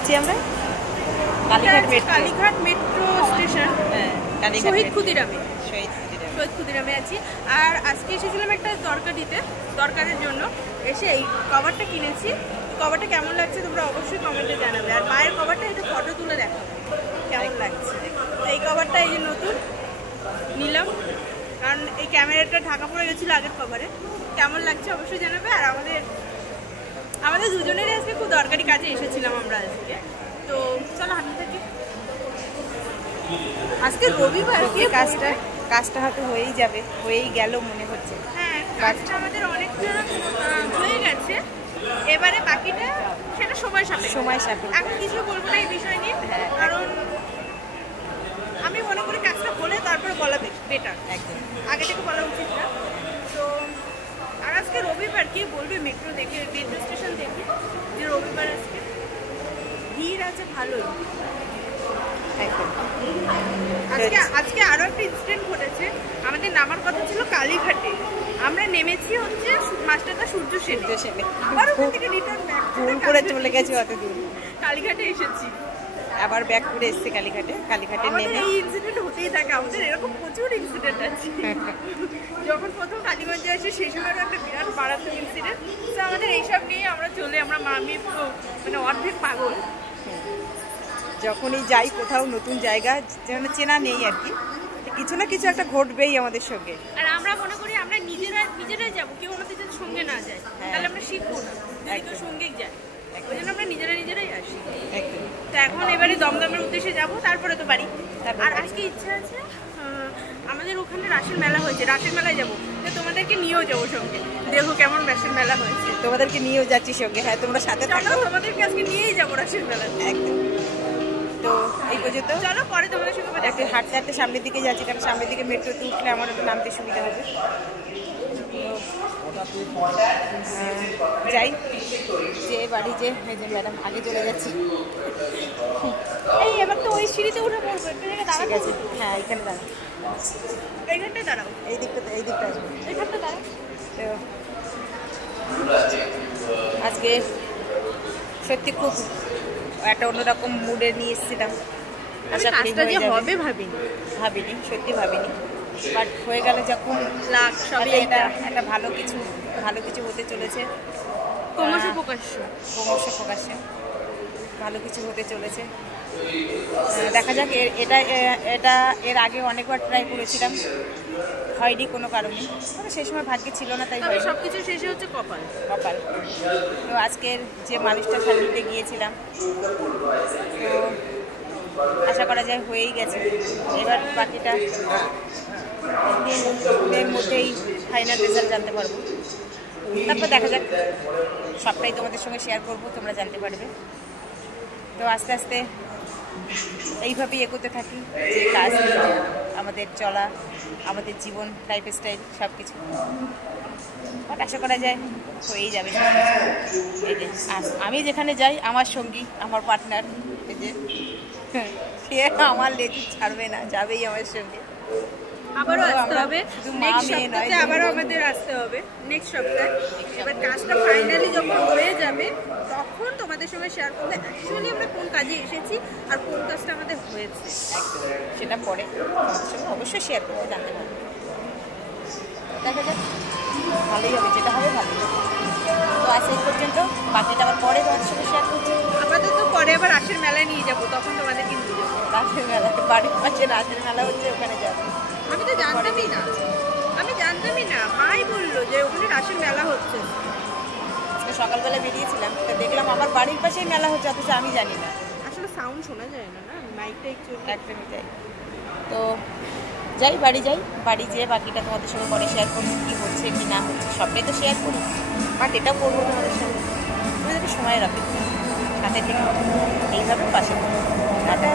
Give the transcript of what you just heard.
আছি আমরা Kalighat metro station, শহীদ ক্ষুদিরামে আছি। আর আজকে এসেছিলাম একটা দরকারের জন্য, এসে এই কভারটা কিনেছি। কভারটা কেমন লাগছে তোমরা অবশ্যই কমেন্টে জানাবে। আর মায়ের কভারটা একটু ফটো তুলে দেখাবে কেমন লাগছে। এই কভারটা এই যে নতুন নিলাম, কারণ এই ক্যামেরাটা ঢাকা পড়ে গেছিলো আগের কভারে। কেমন লাগছে অবশ্যই জানাবে। আর আমাদের দুজনেরই আজকে খুব দরকারি কাজে এসেছিলাম আমরা আজকে। তো চলো হাঁটতে থাকি। আজকে রবিবার, কাজটা হয়তো হয়েই যাবে, হয়েই গেল মনে হচ্ছে। হ্যাঁ, কাজটা আমাদের অনেকটা হয়ে গেছে, এবারে বাকিটা সেটা সময় সাপেক্ষ। এখন কিছু বলবো না এই বিষয় নিয়ে, কারণ আমি মনে করি কাজটা হলে তারপরে বলা বেটার, একদম আগে থেকে বলা উচিত না। তো আর আজকে রবিবার, কে বলবে মেট্রো স্টেশন দেখে যে রবিবার আজকে ভিড় আছে ভালোই। আজকে আরো একটা ইনসিডেন্ট ঘটেছে। আমাদের নামার কথা ছিল কালীঘাটে, আমরা নেমেছি হচ্ছে মাস্টারদা সূর্য সেনে, আবার ওখান থেকে রিটার্ন ব্যাক করে চলে গেছি অত দূর, কালীঘাটে এসেছি, আবার ব্যাক করে এসেছি কালীঘাটে নেমে। এই ইনসিডেন্ট হতেই থাকে আমাদের, এরকম প্রচুর ইনসিডেন্ট আছে। যখন প্রথম কালীগঞ্জে আসি সেই সময় একটা বিরাট মারাত্মক ইনসিডেন্ট। তো আমাদের এইসব নিয়ে আমরা মামি মানে অর্ধেক পাগল। যখনই যাই কোথাও নতুন জায়গা যেন চেনা নেই আর কি, কিছু না কিছু একটা ঘটবেই আমাদের সঙ্গে। আর আমরা মনে করি আমরা নিজেরাই যাবো, কেউ আমাদের যদি সঙ্গে না যায় তাহলে আমরা শিখবো না, যদি কেউ সঙ্গেই যায়। ওই জন্য আমরা নিজেরাই আসি। তো এখন এবারে দমদমের উদ্দেশ্যে যাবো, তারপরে তো বাড়ি। আর আজকে ইচ্ছা আছে, আমাদের ওখানে রাসের মেলা হয়েছে, রাসের মেলায় যাবো। তো তোমাদেরকে নিয়েও যাবো সঙ্গে, দেখো কেমন রাসের মেলা হয়েছে। তোমাদেরকে নিয়েও যাচ্ছি সঙ্গে। হ্যাঁ, তোমরা সাথে থাকো, তোমাদেরকে আজকে নিয়েই যাবো রাসের মেলা। একদম। তো এই পর্যন্ত, চলো পরে তোমাদের সঙ্গে একটু হাঁটতে সামনের দিকে যাচ্ছি, কারণ সামনের দিকে মেট্রোতে উঠলে আমার একটু নামতে সুবিধা হবে। যাই যে বাড়ি যে ম্যাডাম আগে চলে যাচ্ছি। এই এবার তো ওই সিঁড়িতে উঠে পড়বো, একটা জায়গায় দাঁড়াতে আছে। হ্যাঁ, এইখানে দাঁড়াও, এইখানটায় দাঁড়াও, এই দিকটা এইখানটা দাঁড়াও। তো আজকে সত্যি খুব একটা অন্যরকম মুডে নিয়ে এসেছিলাম। আশা করি হবে, ভাবিনি, সত্যি ভাবিনি, বাট হয়ে গেল যখন। এটা একটা ভালো কিছু হতে চলেছে, ক্রমশ প্রকাশ্য ভালো কিছু হতে চলেছে। দেখা যাক। এটা এর আগে অনেকবার ট্রাই করেছিলাম, হয়নি কোনো কারণে, সেই সময় ভাগ্যে ছিল না, তাই সবকিছু শেষে হচ্ছে কপাল। তো আজকের যে মানুষটার সান্নিধ্যে গিয়েছিলাম, তো আশা করা যায় হয়েই গেছে। এবার বাকিটা দিনের মধ্যেই ফাইনাল রেজাল্ট জানতে পারবো, তারপর দেখা যাক। সবটাই তোমাদের সঙ্গে শেয়ার করবো, তোমরা জানতে পারবে। তো আস্তে আস্তে এইভাবেই এগোতে থাকি, যে কাজ, আমাদের চলা, আমাদের জীবন, লাইফস্টাইল সব কিছু আশা করা যায় হয়েই যাবে। এই যে আমি যেখানে যাই, আমার সঙ্গী, আমার পার্টনার, এই যে সে আমার লেজু ছাড়বে না, যাবেই আমার সঙ্গে। আবারও আসতে হবে, নেক্সট সপ্তাহে আবারও আমাদের আসতে হবে, নেক্সট সপ্তাহে। এবার কাজটা ফাইনালি যখন হয়ে যাবে তখন তোমাদের সঙ্গে শেয়ার করবো অ্যাকচুয়ালি আমরা কোন কাজে এসেছি আর কোন কাজটা আমাদের হয়েছে, সেটা পরে অবশ্যই শেয়ার করবো, জানতে পারবো। দেখা যাক, ভালোই হবে, যেটা হবে ভালোই হবে। তো আজ এই পর্যন্ত, বাকিটা আবার পরে তোমাদের সঙ্গে শেয়ার করছি। আমাদের তো পরে আবার রাসের মেলায় নিয়ে যাবো, তখন তোমাদেরকে নিয়ে যাবো। রাসের মেলা, বাড়ির পাশে রাসের মেলা হচ্ছে, ওখানে যাবো। আমি তো জানতামই না, মাই বললো যে ওখানে রাসের মেলা হচ্ছে। সকালবেলা বেরিয়েছিলাম, তো দেখলাম আমার বাড়ির পাশেই মেলা হচ্ছে, অথচ আমি জানি না। আসলে সাউন্ড শোনা যায় না, মাইকটা একদমই তাই। তো বাড়ি যেয়ে বাকিটা তোমাদের সঙ্গে পরে শেয়ার করবো, কী হচ্ছে কি না হচ্ছে, সবটাই তো শেয়ার করি, বাট এটাও করবো তোমাদের সঙ্গে। তোমাদেরকে সময় রাখবে, সাথে ঠিক এইভাবে পাশে টাটা।